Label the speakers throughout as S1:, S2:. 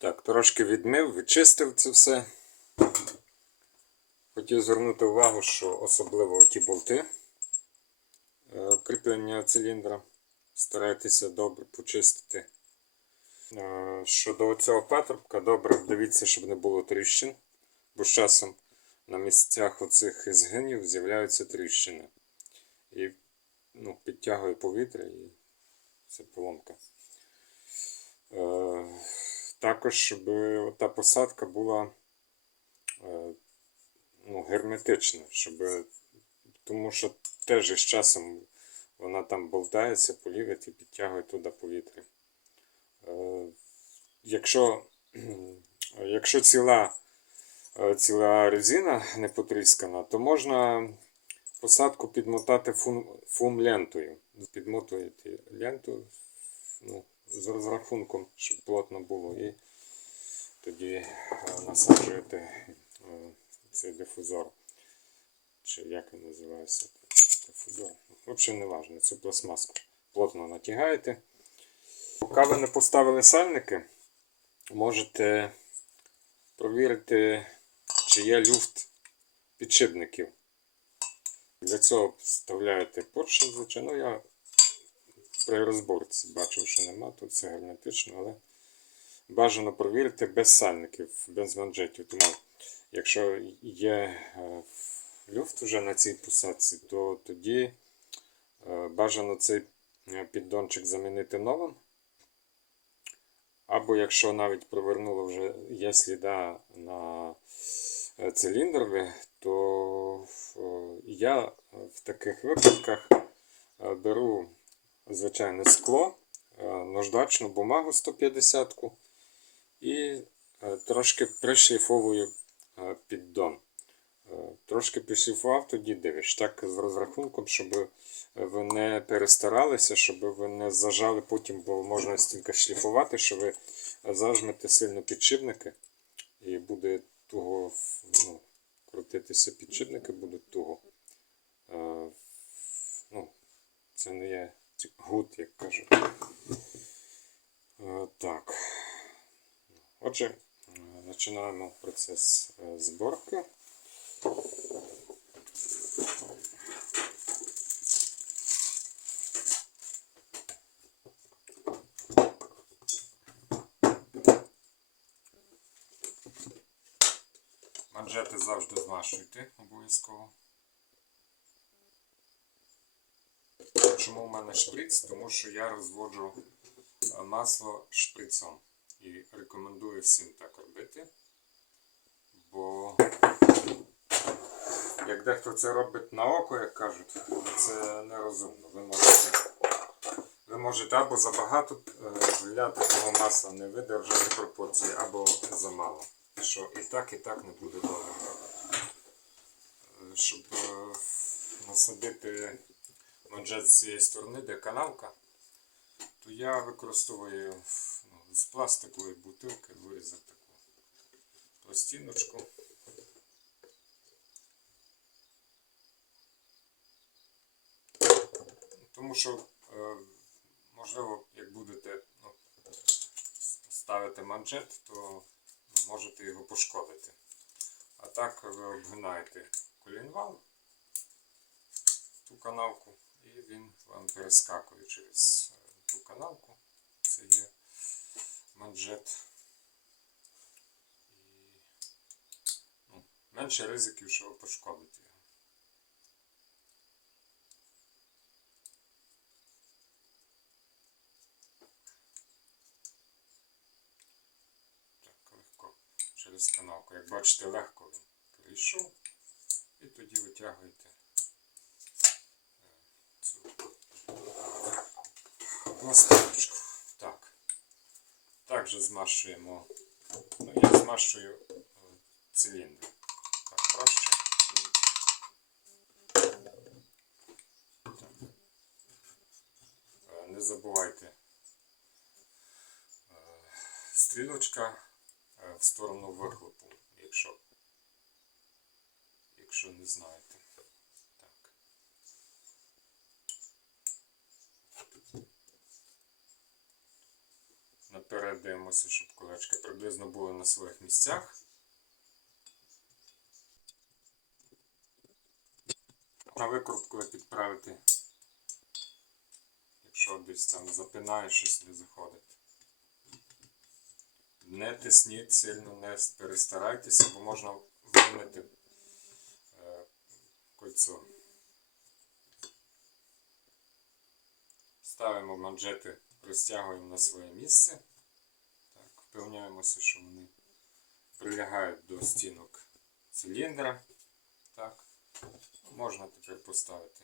S1: Так, трошки відмив, відчистив це все. Хотів звернути увагу, що особливо ті болти е, кріплення циліндра. Старайтеся добре почистити. Е, Щодо цього патрубка, добре дивіться, щоб не було тріщин, бо з часом на місцях оцих згинів з'являються тріщини. І ну, підтягує повітря і це поломка. Е, також, щоб та посадка була е, ну, герметична, щоб, тому що теж із часом вона там болтається, полівить і підтягує туди повітря. Е, якщо, якщо ціла, е, ціла резина не потріскана, то можна посадку підмотати фум, фум-лентою. Підмотуєте ленту ну, з розрахунком, щоб плотно було, і тоді е, насаджуєте е, цей дифузор. Чи як він називається? Дифузор. В общем, не важливо, цю пластмаску плотно натягаєте. Поки ви не поставили сальники, можете провірити, чи є люфт підшипників. Для цього вставляєте поршень, звичайно. Я при розборці бачив, що нема, тут все герметично, але бажано провірити без сальників, без манжетів. Тому якщо є е, люфт вже на цій посадці, то тоді е, бажано цей е, піддончик замінити новим. Або якщо навіть провернуло вже є сліда на циліндрові, то я в таких випадках беру звичайне скло, е, наждачну бумагу 150 і е, трошки пришліфовую е, піддон. Трошки підшліфував, тоді дивиш. Так з розрахунком, щоб ви не перестаралися, щоб ви не зажали потім, бо можна стільки шліфувати, що ви зажмете сильно підшипники і буде туго ну, крутитися підшипники, будуть туго. Ну, це не є гуд, як кажуть. Е, Так. Отже, е, починаємо процес е, зборки. Манжети завжди змащуйте обов'язково. Чому в мене шприц? Тому що я розводжу е, масло шприцом. І рекомендую всім так робити. Бо як дехто це робить на око, як кажуть, це нерозумно. Ви можете, ви можете або забагато е, вляти того масла, не видержати пропорції, або замало. Що і так, і так не буде добре. Е, Щоб е, насадити манжет з цієї сторони, де канавка, то я використовую ну, з пластикової бутилки вирізав таку пластиночку. Тому що, е, можливо, як будете ну, ставити манжет, то можете його пошкодити. А так ви обгинаєте колінвал, ту канавку, і він вам перескакує через е, ту канавку. Це є манжет. І ну, менше ризиків, що ви пошкодите його. Так, легко через канавку. Як бачите, легко він перейшов. І тоді витягуєте цю пластиночку. Так. Також змащуємо. Ну, я змащую е, циліндр. Так, краще. Так. Е, Не забувайте е, стрілочка е, в сторону вихлопу, якщо, якщо не знаєте. Наперед дивимося, щоб колечки приблизно були на своїх місцях. На викруткою підправити, якщо десь там запинає, щось не заходить. Не тисніть сильно, не перестарайтеся, бо можна вимити е, кольцо. Ставимо манжети, розтягуємо на своє місце. Так, впевняємося, що вони прилягають до стінок циліндра. Так. Можна тепер поставити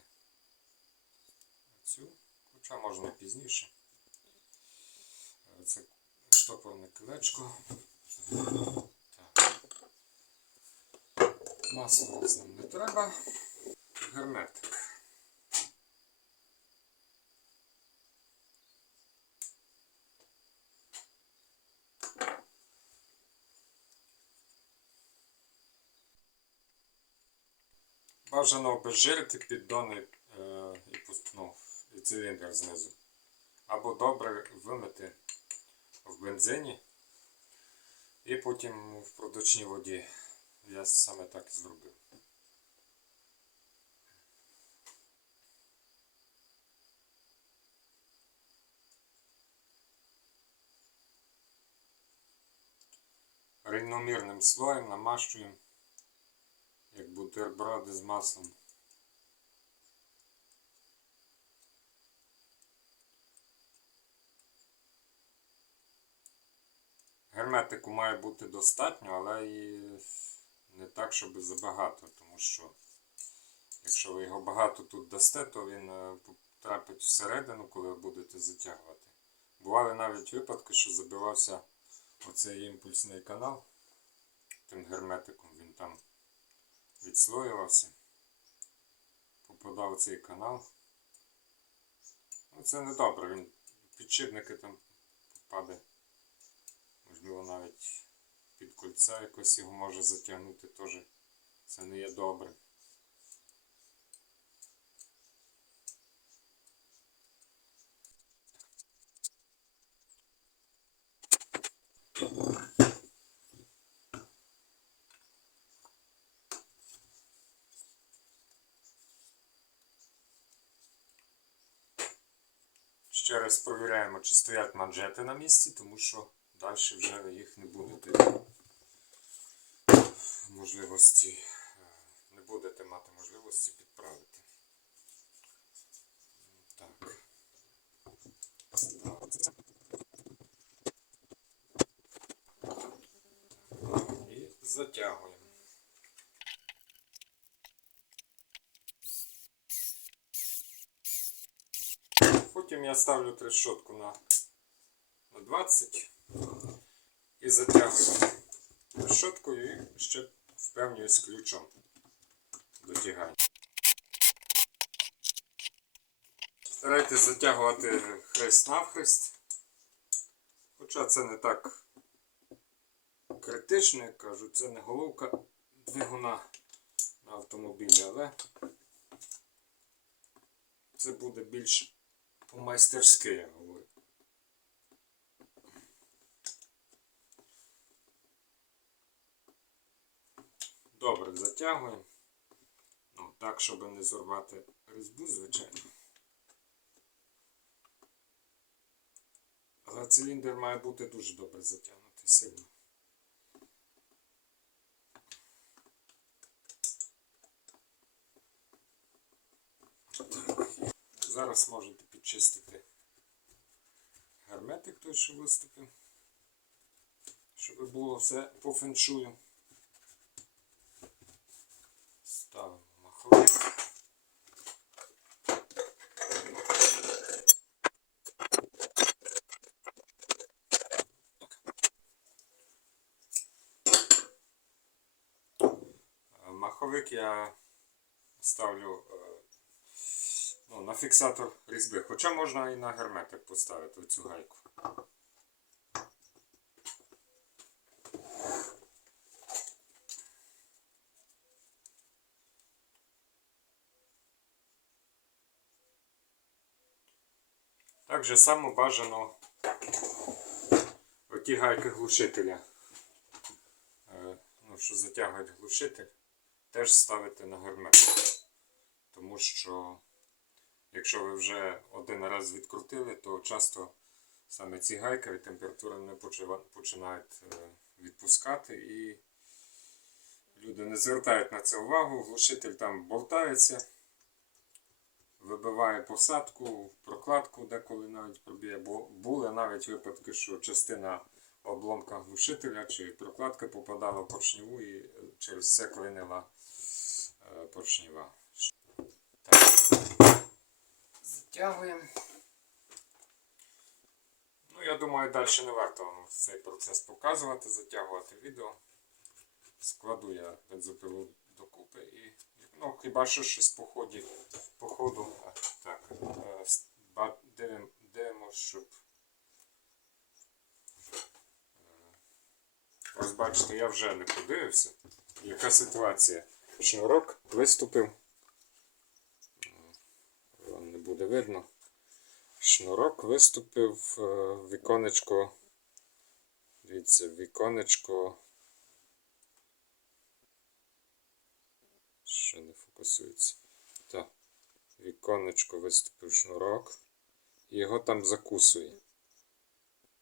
S1: цю, хоча можна пізніше. Це штопорне кілечко. Так. Масло з ним не треба. Герметик. Бажано обезжирити піддони е, і, пус- ну, і циліндр знизу. Або добре вимити в бензині і потім в проточній воді. Я саме так і зробив. Рівномірним слоєм намащуємо як бутерброди з маслом. Герметику має бути достатньо, але і не так, щоб забагато, тому що якщо ви його багато тут дасте, то він е, потрапить всередину, коли будете затягувати. Бували навіть випадки, що забивався оцей імпульсний канал тим герметиком, він там відслоювався, попадав у цей канал. Ну, це не добре, він підшипники там попаде. Можливо, навіть під кольця якось його може затягнути теж. Це не є добре. Ще раз провіряємо, чи стоять манжети на місці, тому що далі вже їх не будете можливості, е, не будете мати можливості підправити. Так. І затягуємо. Потім я ставлю трещотку на, на 20 і затягую трещоткою і ще впевнююсь ключом дотягаю. Старайтесь затягувати хрест навхрест. Хоча це не так критично, як кажу, це не головка двигуна на автомобілі, але це буде більш по-майстерськи, я говорю. Добре, затягуємо. Ну, так, щоб не зорвати різьбу, звичайно. Але циліндр має бути дуже добре затягнутий сильно. Зараз можете підчистити герметик той, що виступив, щоб було все по феншую. Ставимо маховик. Маховик я ставлю е, ну, на фіксатор різьби, хоча можна і на герметик поставити оцю гайку. Так же само бажано оті гайки глушителя, е, ну, що затягують глушитель, теж ставити на герметик. Тому що якщо ви вже один раз відкрутили, то часто саме ці гайки температури не починають е, відпускати і люди не звертають на це увагу, глушитель там болтається, вибиває посадку, прокладку деколи навіть проб'є. Бо були навіть випадки, що частина обломка глушителя чи прокладки попадала в поршневу і е, через це клинила е, поршнева. Так. Затягуємо. Ну, я думаю, далі не варто вам цей процес показувати, затягувати відео. Складу я бензопилу докупи і. Ну, хіба що щось по ході, по ходу. Так, е, с- ба- дивим, дивимося, щоб. е, Ось бачите, я вже не подивився. Яка ситуація? Шнурок виступив. Буде видно. Шнурок виступив е, в віконечко. Дивіться, віконечко. Що не фокусується. Так. Віконечко виступив шнурок. І його там закусує.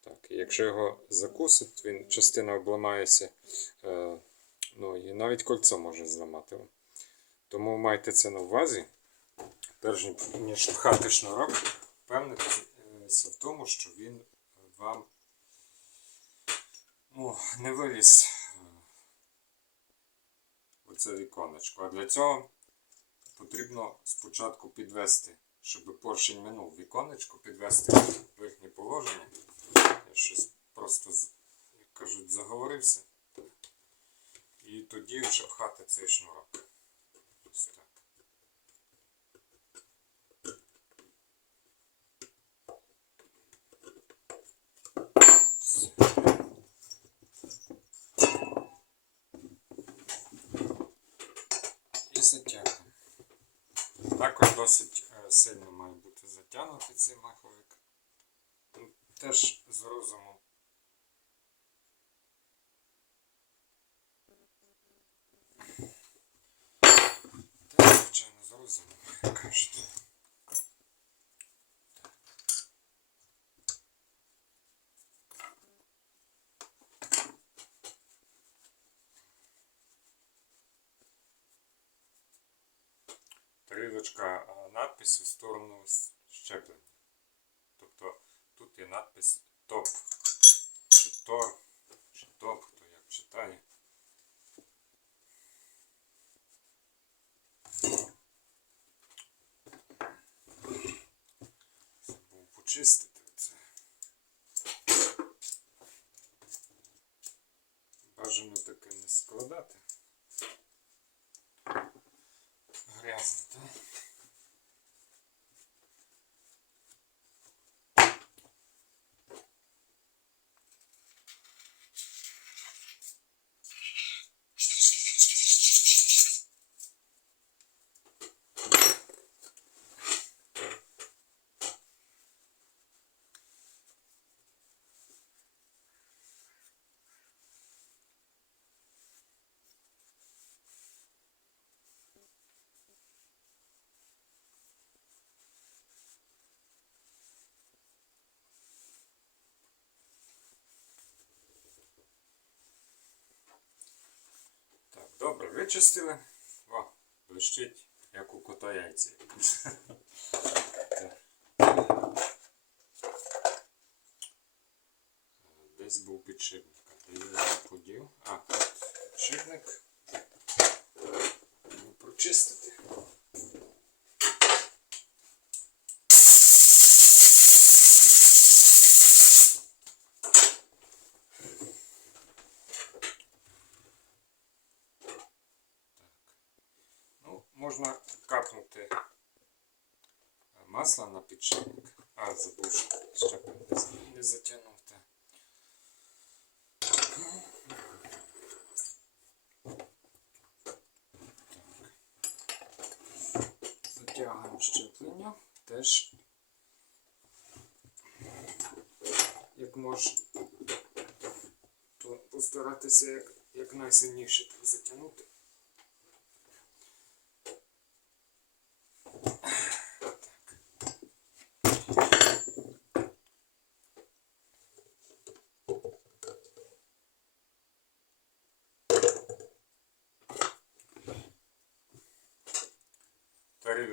S1: Так, якщо його закусить, він частина обламається. Е, ну і навіть кольцо може зламати. Тому майте це на увазі. Перш ніж пхати шнурок, впевнитися в тому, що він вам ну, не виліз е, оце віконечко. А для цього потрібно спочатку підвести, щоб поршень минув віконечко, підвести верхнє положення. Я щось просто, як кажуть, заговорився. І тоді вже пхати цей шнурок. Ось так. І затягуємо. Також досить е, сильно має бути затягнутий цей маховик. Тут Теж з розумом. Теж, звичайно, з розумом, кажуть. Тарілочка а, надпис у сторону щеплення. Тобто тут є надпис ТОП. Чи ТОР, чи ТОП, хто як читає. Забув почистити це. Бажано таке не складати. Грязно, так? Так, добре, вичистили. О, блищить, як у кота яйця. Десь був підшипник. Де я його подів? А, підшипник. Ну, Прочистити. Можна капнути е, масло на підшипник. А, забув, щеплення не затягнув. Затягуємо щеплення. Теж як мож, постаратися як, як найсильніше затягнути.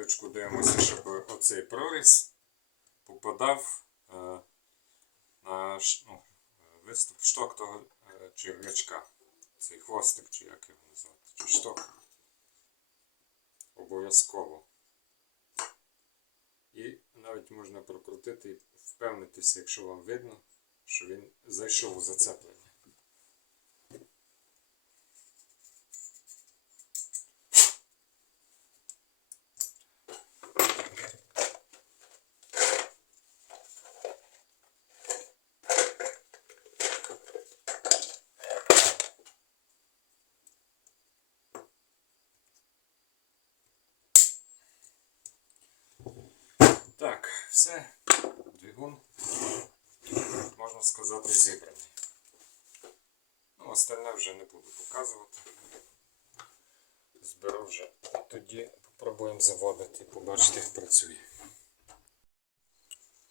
S1: Тарілочку дивимося, щоб оцей проріз попадав е, на ну, виступ шток того е, черв'ячка. Цей хвостик, чи як його назвати, чи шток. Обов'язково. І навіть можна прокрутити і впевнитися, якщо вам видно, що він зайшов у зацеплення. Так, все, двигун, можна сказати, зібраний. Ну, остальне вже не буду показувати. Зберу вже. І тоді попробуємо заводити, побачити, як працює.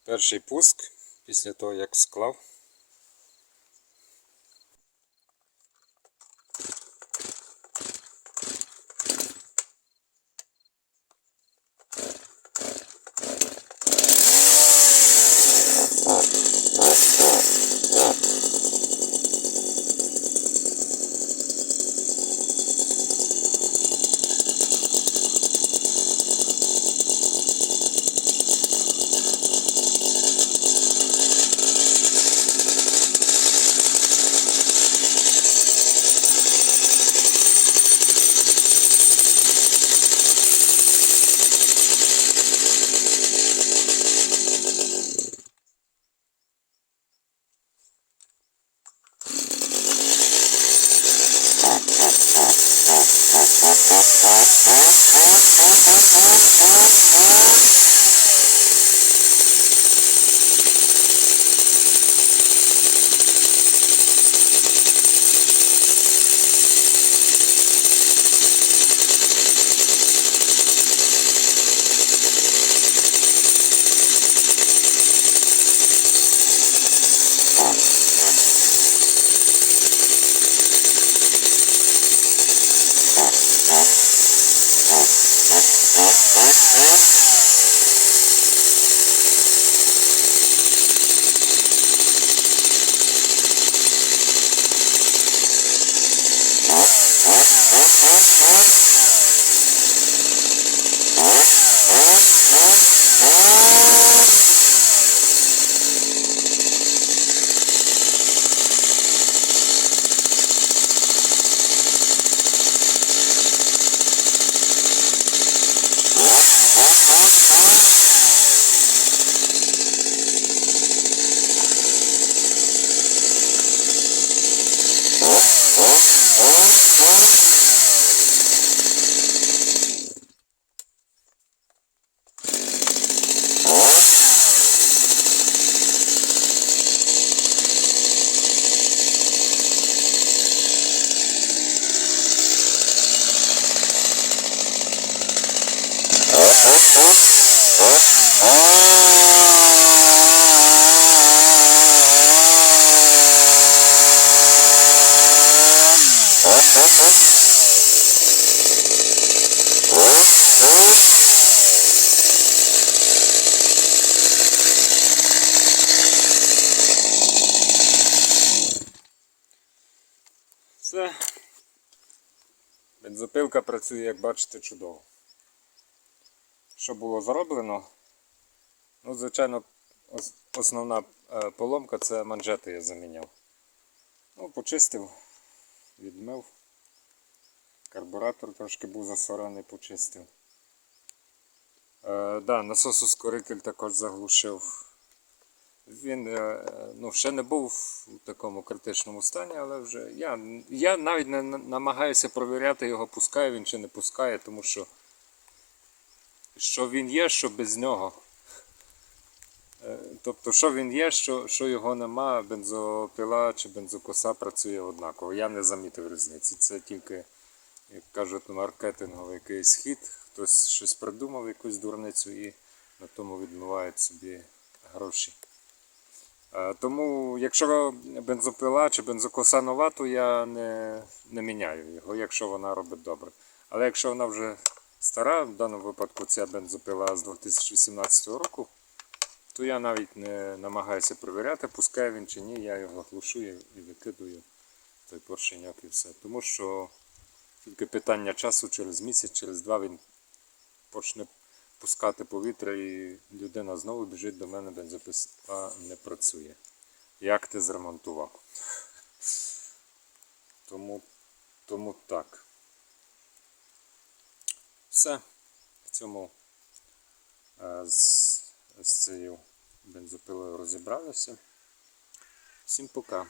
S1: Перший пуск після того, як склав. Бензопилка працює, як бачите, чудово. Що було зроблено? Ну, звичайно, основна е, поломка це манжети я заміняв. Ну, почистив, відмив. Карбуратор трошки був засорений, почистив. Е, да, насососкоритель також заглушив. Він е, ну, ще не був у такому критичному стані, але вже я, я навіть не намагаюся провіряти його, пускає він чи не пускає, тому що що він є, що без нього. Е, Тобто, що він є, що, що його нема, бензопила чи бензокоса працює однаково. Я не замітив різниці. Це тільки, як кажуть, маркетинговий якийсь хід. Хтось щось придумав, якусь дурницю і на тому відмивають собі гроші. Е, Тому, якщо бензопила чи бензокоса нова, то я не, не міняю його, якщо вона робить добре. Але якщо вона вже стара, в даному випадку ця бензопила з 2018 року, то я навіть не намагаюся перевіряти, пускає він чи ні, я його глушу і викидую той поршеньок і все. Тому що тільки питання часу через місяць, через два він почне пускати повітря і людина знову біжить до мене, бензопила не працює. Як ти зремонтував? Тому, тому так. Все. В цьому е, з, з цією бензопилою розібралися. Всім пока.